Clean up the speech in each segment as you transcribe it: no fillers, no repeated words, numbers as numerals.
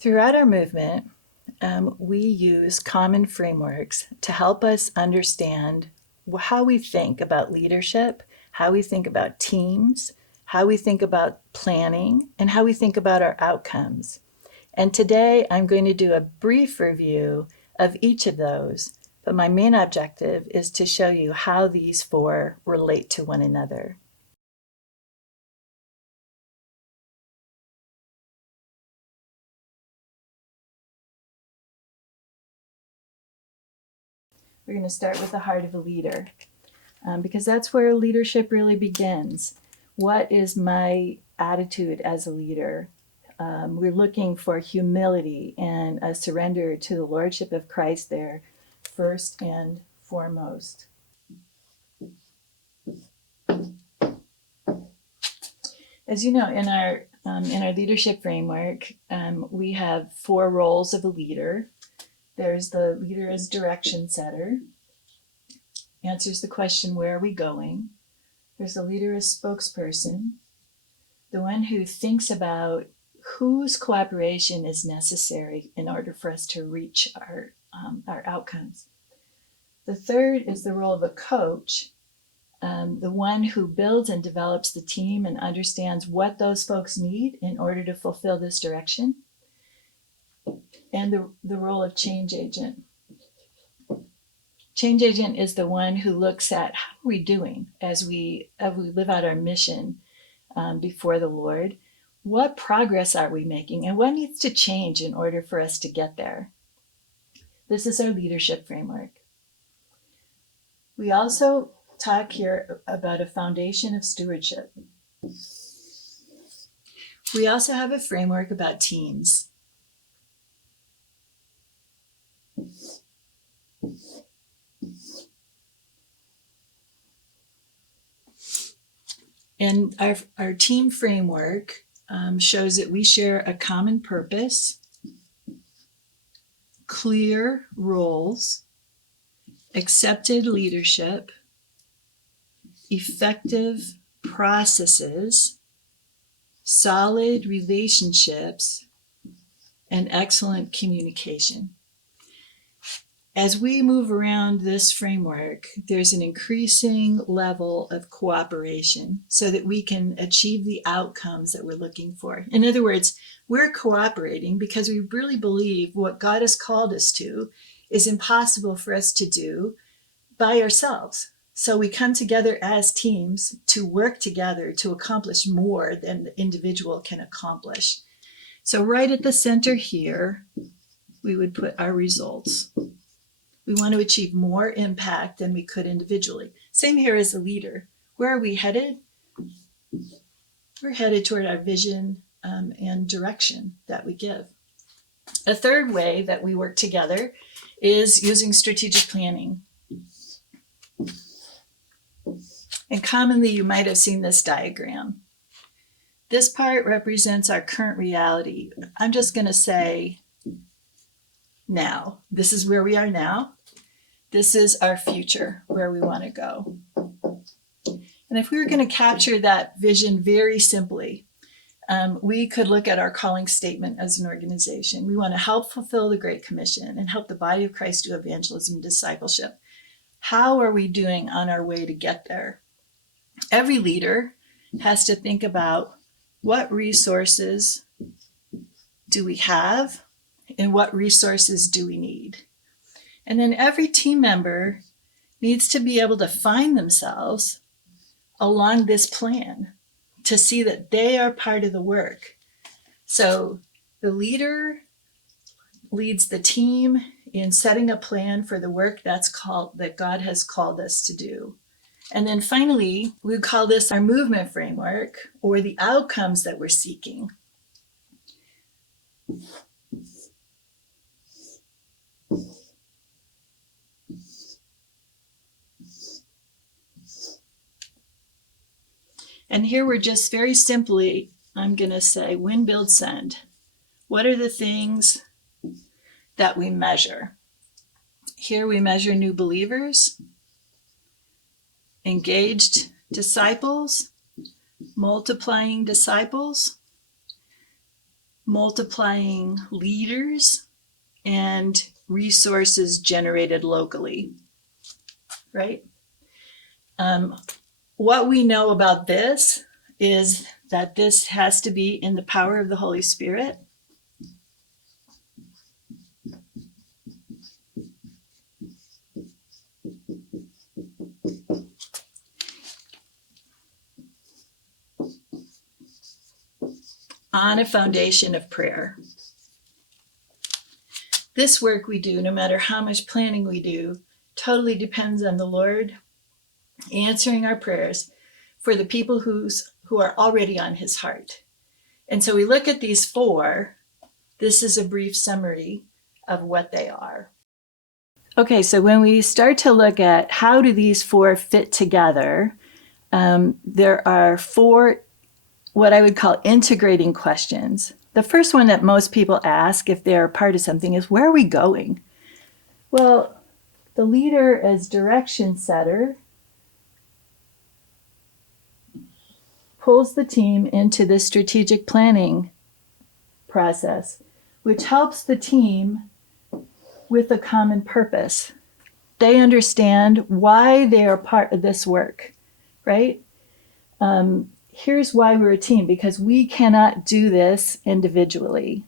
Throughout our movement, we use common frameworks to help us understand how we think about leadership, how we think about teams, how we think about planning, and how we think about our outcomes. And today I'm going to do a brief review of each of those, but my main objective is to show you how these four relate to one another. We're going to start with the heart of a leader, because that's where leadership really begins. What is my attitude as a leader? We're looking for humility and a surrender to the Lordship of Christ there, first and foremost. As you know, in our leadership framework, we have four roles of a leader. There's the leader as direction setter, answers the question, where are we going? There's the leader as spokesperson, the one who thinks about whose cooperation is necessary in order for us to reach our outcomes. The third is the role of a coach, the one who builds and develops the team and understands what those folks need in order to fulfill this direction. And the role of change agent. Change agent is the one who looks at how are we doing as we live out our mission before the Lord. What progress are we making and what needs to change in order for us to get there? This is our leadership framework. We also talk here about a foundation of stewardship. We also have a framework about teams. And our team framework shows that we share a common purpose, clear roles, accepted leadership, effective processes, solid relationships, and excellent communication. As we move around this framework, there's an increasing level of cooperation so that we can achieve the outcomes that we're looking for. In other words, we're cooperating because we really believe what God has called us to is impossible for us to do by ourselves. So we come together as teams to work together to accomplish more than the individual can accomplish. So right at the center here, we would put our results. We want to achieve more impact than we could individually. Same here as a leader. Where are we headed? We're headed toward our vision and direction that we give. A third way that we work together is using strategic planning. And commonly you might have seen this diagram. This part represents our current reality. I'm just going to say now. This is where we are now. This is our future, where we want to go. And if we were going to capture that vision very simply, we could look at our calling statement as an organization. We want to help fulfill the Great Commission and help the body of Christ do evangelism and discipleship. How are we doing on our way to get there? Every leader has to think about what resources do we have and what resources do we need? And then every team member needs to be able to find themselves along this plan to see that they are part of the work. So the leader leads the team in setting a plan for the work that God has called us to do. And then finally, we call this our movement framework, or the outcomes that we're seeking. And here we're just very simply, I'm going to say, win, build, send. What are the things that we measure? Here we measure new believers, engaged disciples, multiplying disciples, multiplying leaders and resources generated locally, right? What we know about this is that this has to be in the power of the Holy Spirit. On a foundation of prayer. This work we do, no matter how much planning we do, totally depends on the Lord answering our prayers for the people who are already on his heart. And so we look at these four. This is a brief summary of what they are. Okay, so when we start to look at how do these four fit together, there are four what I would call integrating questions. The first one that most people ask if they're part of something is, where are we going? Well, the leader as direction setter pulls the team into the strategic planning process, which helps the team with a common purpose. They understand why they are part of this work, right? Here's why we're a team, because we cannot do this individually.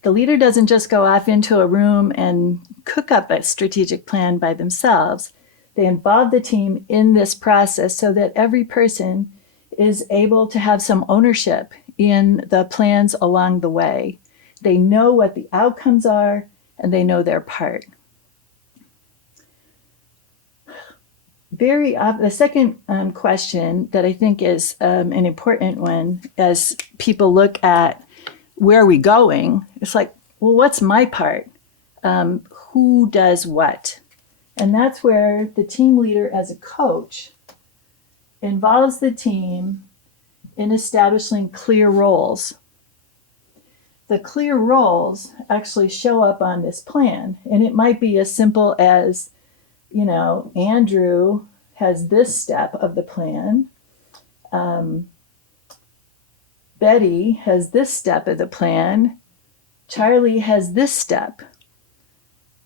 The leader doesn't just go off into a room and cook up a strategic plan by themselves. They involve the team in this process so that every person is able to have some ownership in the plans along the way. They know what the outcomes are and they know their part. The second question that I think is an important one as people look at where are we going, it's like, well, what's my part? Who does what? And that's where the team leader as a coach involves the team in establishing clear roles. The clear roles actually show up on this plan, and it might be as simple as, Andrew has this step of the plan. Betty has this step of the plan. Charlie has this step.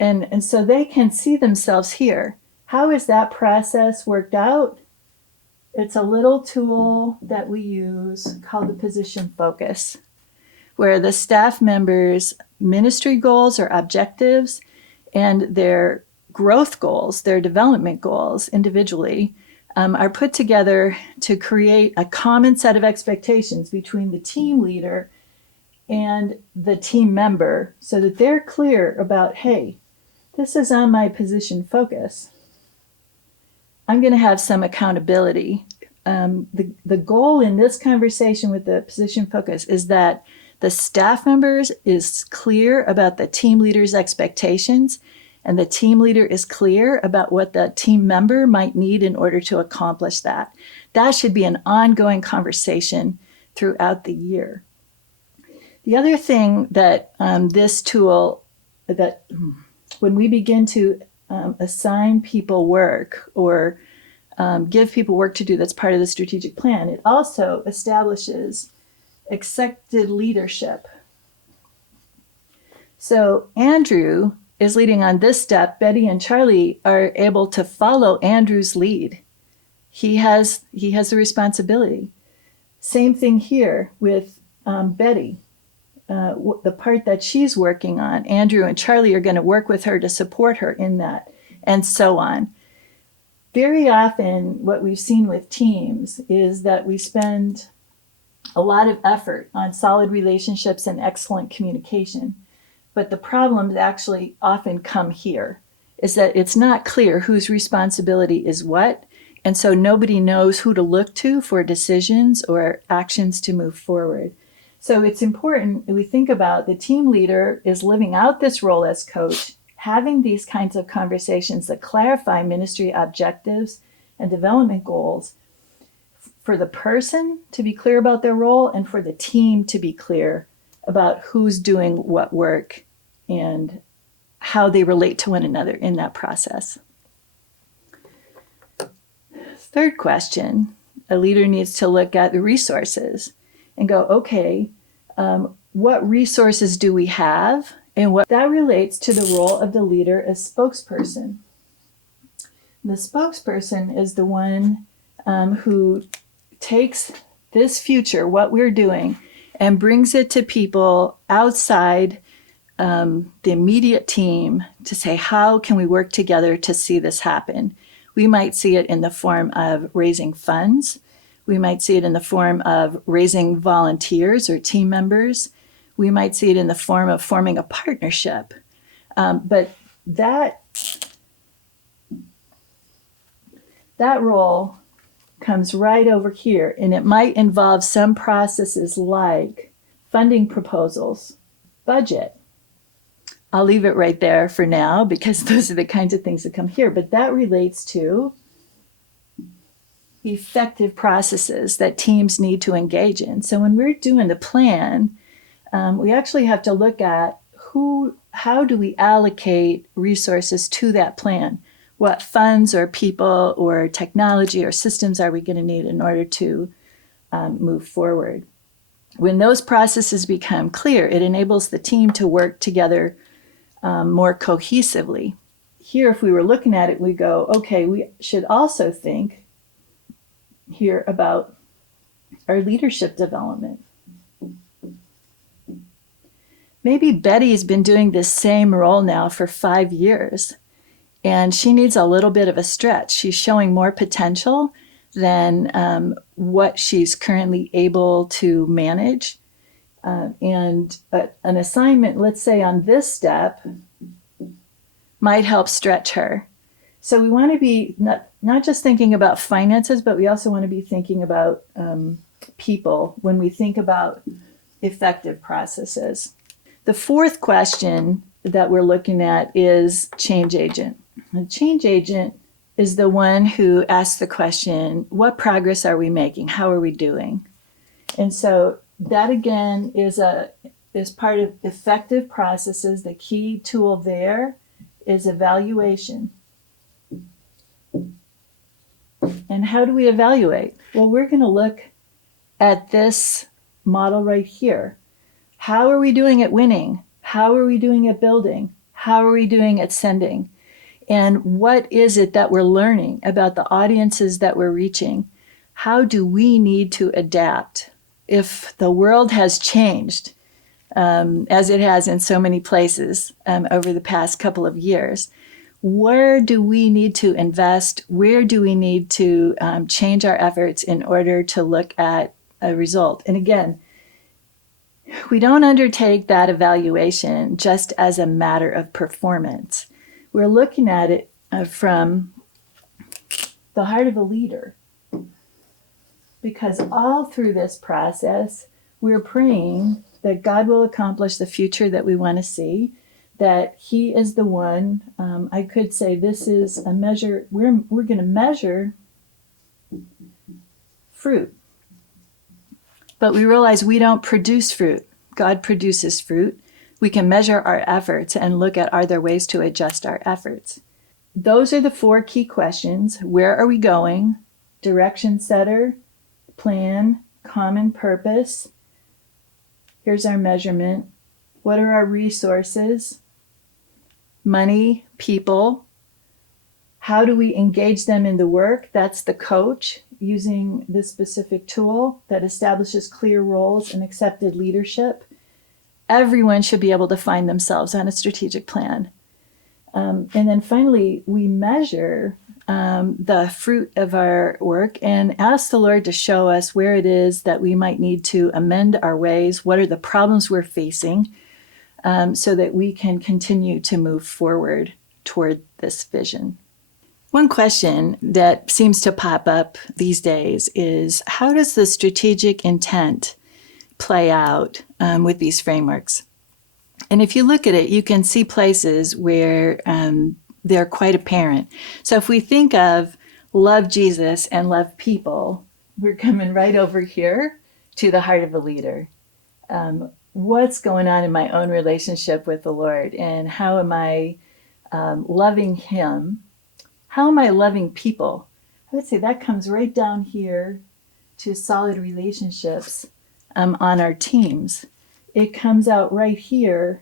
And so they can see themselves here. How is that process worked out? It's a little tool that we use called the position focus, where the staff members' ministry goals or objectives and their growth goals, their development goals individually, are put together to create a common set of expectations between the team leader and the team member so that they're clear about, hey, this is on my position focus. I'm going to have some accountability. The goal in this conversation with the position focus is that the staff members is clear about the team leader's expectations, and the team leader is clear about what the team member might need in order to accomplish that. That should be an ongoing conversation throughout the year. The other thing that this tool, that when we begin to assign people work or give people work to do that's part of the strategic plan, it also establishes accepted leadership. So Andrew is leading on this step. Betty and Charlie are able to follow Andrew's lead. He has the responsibility. Same thing here with Betty. The part that she's working on, Andrew and Charlie are going to work with her to support her in that, and so on. Very often what we've seen with teams is that we spend a lot of effort on solid relationships and excellent communication. But the problems actually often come here, is that it's not clear whose responsibility is what, and so nobody knows who to look to for decisions or actions to move forward. So it's important we think about the team leader is living out this role as coach, having these kinds of conversations that clarify ministry objectives and development goals for the person to be clear about their role and for the team to be clear about who's doing what work and how they relate to one another in that process. Third question, a leader needs to look at the resources and go, okay, What resources do we have? And what that relates to the role of the leader as spokesperson. The spokesperson is the one who takes this future, what we're doing, and brings it to people outside the immediate team to say, how can we work together to see this happen? We might see it in the form of raising funds. We might see it in the form of raising volunteers or team members. We might see it in the form of forming a partnership. But that role comes right over here, and it might involve some processes like funding proposals, budget. I'll leave it right there for now because those are the kinds of things that come here, but that relates to effective processes that teams need to engage in. So when we're doing the plan, we actually have to look at how do we allocate resources to that plan? What funds or people or technology or systems are we going to need in order to move forward? When those processes become clear, it enables the team to work together more cohesively. Here, if we were looking at it, we go, okay, we should also think here about our leadership development. Maybe Betty's been doing this same role now for 5 years, and she needs a little bit of a stretch. She's showing more potential than what she's currently able to manage. And an assignment, let's say on this step, might help stretch her. So we want to be not just thinking about finances, but we also want to be thinking about people when we think about effective processes. The fourth question that we're looking at is change agent. A change agent is the one who asks the question, what progress are we making? How are we doing? And so that again is part of effective processes. The key tool there is evaluation. And how do we evaluate? Well, we're going to look at this model right here. How are we doing at winning? How are we doing at building? How are we doing at sending? And what is it that we're learning about the audiences that we're reaching? How do we need to adapt? If the world has changed, as it has in so many places over the past couple of years, where do we need to invest? Where do we need to change our efforts in order to look at a result? And again, we don't undertake that evaluation just as a matter of performance. We're looking at it from the heart of a leader. Because all through this process, we're praying that God will accomplish the future that we want to see, that He is the one. I could say this is a measure, we're going to measure fruit. But we realize we don't produce fruit. God produces fruit. We can measure our efforts and look at, are there ways to adjust our efforts? Those are the 4 key questions. Where are we going? Direction setter, plan, common purpose. Here's our measurement. What are our resources? Money, people. How do we engage them in the work? That's the coach using this specific tool that establishes clear roles and accepted leadership. Everyone should be able to find themselves on a strategic plan. And then finally, we measure the fruit of our work and ask the Lord to show us where it is that we might need to amend our ways, what are the problems we're facing, so that we can continue to move forward toward this vision. One question that seems to pop up these days is, how does the strategic intent play out with these frameworks? And if you look at it, you can see places where they're quite apparent. So if we think of love Jesus and love people, we're coming right over here to the heart of a leader. What's going on in my own relationship with the Lord, and how am I loving Him? How am I loving people? I would say that comes right down here to solid relationships on our teams. it comes out right here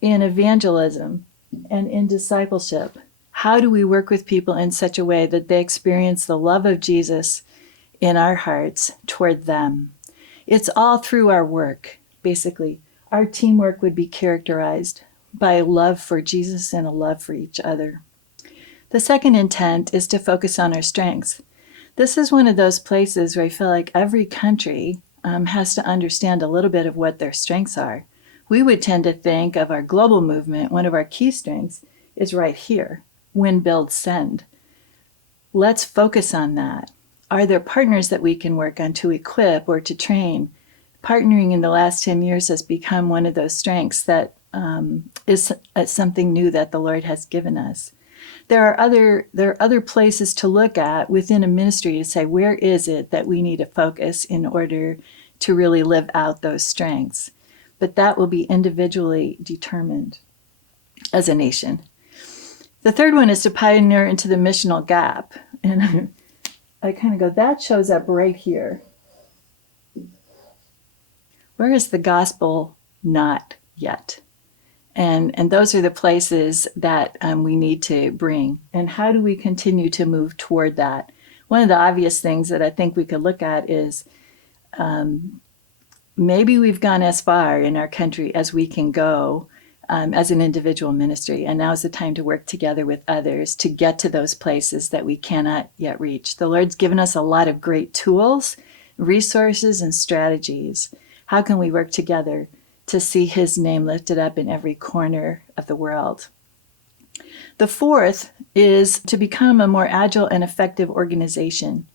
in evangelism and in discipleship. How do we work with people in such a way that they experience the love of Jesus in our hearts toward them? It's all through our work, basically. Our teamwork would be characterized by a love for Jesus and a love for each other. The second intent is to focus on our strengths. This is one of those places where I feel like every country has to understand a little bit of what their strengths are. We would tend to think of our global movement, one of our key strengths is right here, win, build, send. Let's focus on that. Are there partners that we can work on to equip or to train? Partnering in the last 10 years has become one of those strengths that is something new that the Lord has given us. There are other places to look at within a ministry to say, where is it that we need to focus in order to really live out those strengths? But that will be individually determined as a nation. The third one is to pioneer into the missional gap. And I kind of go, that shows up right here. Where is the gospel not yet? And those are the places that we need to bring. And how do we continue to move toward that? One of the obvious things that I think we could look at is maybe we've gone as far in our country as we can go as an individual ministry. And now is the time to work together with others to get to those places that we cannot yet reach. The Lord's given us a lot of great tools, resources, and strategies. How can we work together to see his name lifted up in every corner of the world? The fourth is to become a more agile and effective organization.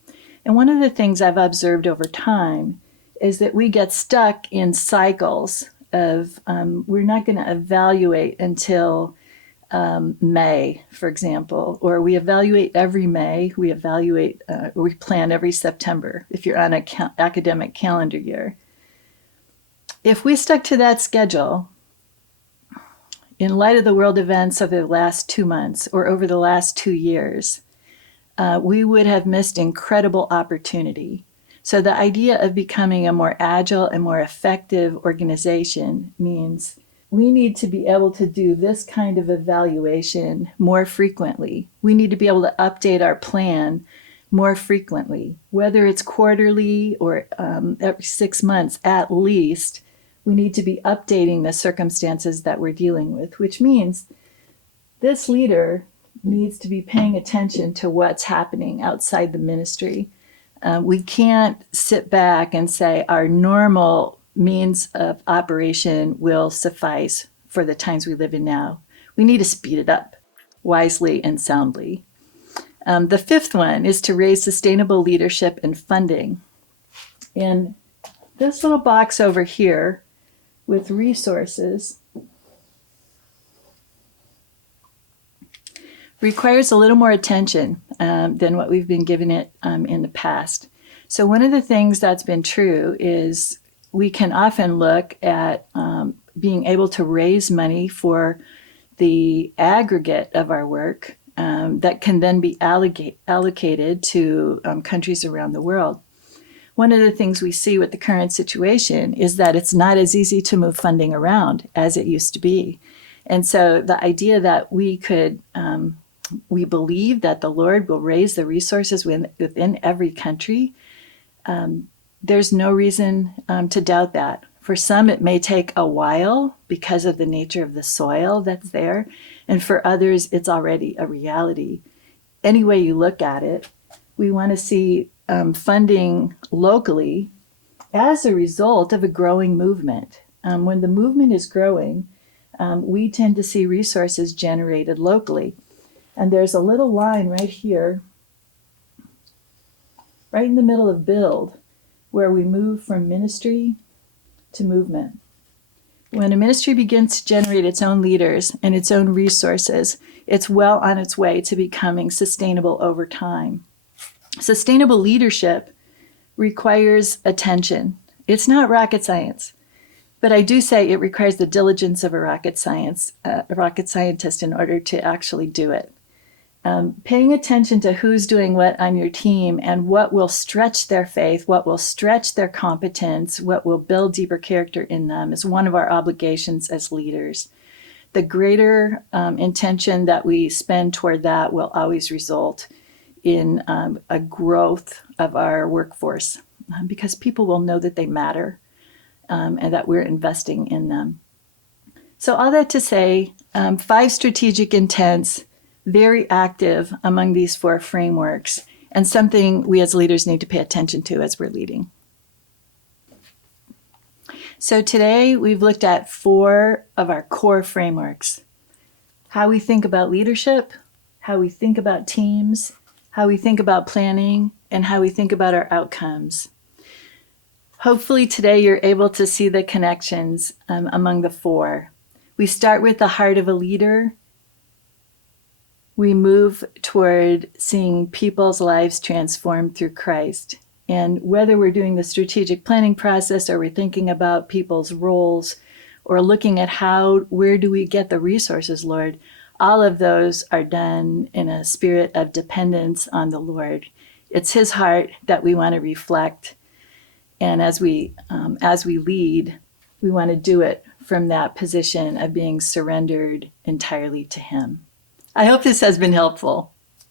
And one of the things I've observed over time is that we get stuck in cycles of we're not going to evaluate until May, for example, or we evaluate every May, we plan every September if you're on an academic calendar year. If we stuck to that schedule, in light of the world events of the last 2 months or over the last 2 years, we would have missed incredible opportunity. So the idea of becoming a more agile and more effective organization means we need to be able to do this kind of evaluation more frequently. We need to be able to update our plan more frequently, whether it's quarterly or every 6 months at least. We need to be updating the circumstances that we're dealing with, which means this leader needs to be paying attention to what's happening outside the ministry. We can't sit back and say our normal means of operation will suffice for the times we live in now. We need to speed it up wisely and soundly. The fifth one is to raise sustainable leadership and funding. And this little box over here with resources requires a little more attention than what we've been giving it in the past. So one of the things that's been true is we can often look at being able to raise money for the aggregate of our work that can then be allocated to countries around the world. One of the things we see with the current situation is that it's not as easy to move funding around as it used to be. And so the idea that we believe that the Lord will raise the resources within every country, there's no reason to doubt that. For some, it may take a while because of the nature of the soil that's there. And for others, it's already a reality. Any way you look at it, we want to see funding locally as a result of a growing movement. When the movement is growing, we tend to see resources generated locally. And there's a little line right here, right in the middle of build, where we move from ministry to movement. When a ministry begins to generate its own leaders and its own resources, it's well on its way to becoming sustainable over time. Sustainable leadership requires attention. It's not rocket science, but I do say it requires the diligence of a rocket scientist in order to actually do it. paying attention to who's doing what on your team and what will stretch their faith, what will stretch their competence, what will build deeper character in them is one of our obligations as leaders. The greater intention that we spend toward that will always result in a growth of our workforce because people will know that they matter and that we're investing in them. So all that to say, 5 strategic intents, very active among these 4 frameworks, and something we as leaders need to pay attention to as we're leading. So today we've looked at 4 of our core frameworks: how we think about leadership, how we think about teams, how we think about planning, and how we think about our outcomes. Hopefully today you're able to see the connections among the 4. We start with the heart of a leader. We move toward seeing people's lives transformed through Christ. And whether we're doing the strategic planning process or we're thinking about people's roles or looking at where do we get the resources, Lord, all of those are done in a spirit of dependence on the Lord. It's his heart that we want to reflect. And as we lead, we want to do it from that position of being surrendered entirely to him. I hope this has been helpful.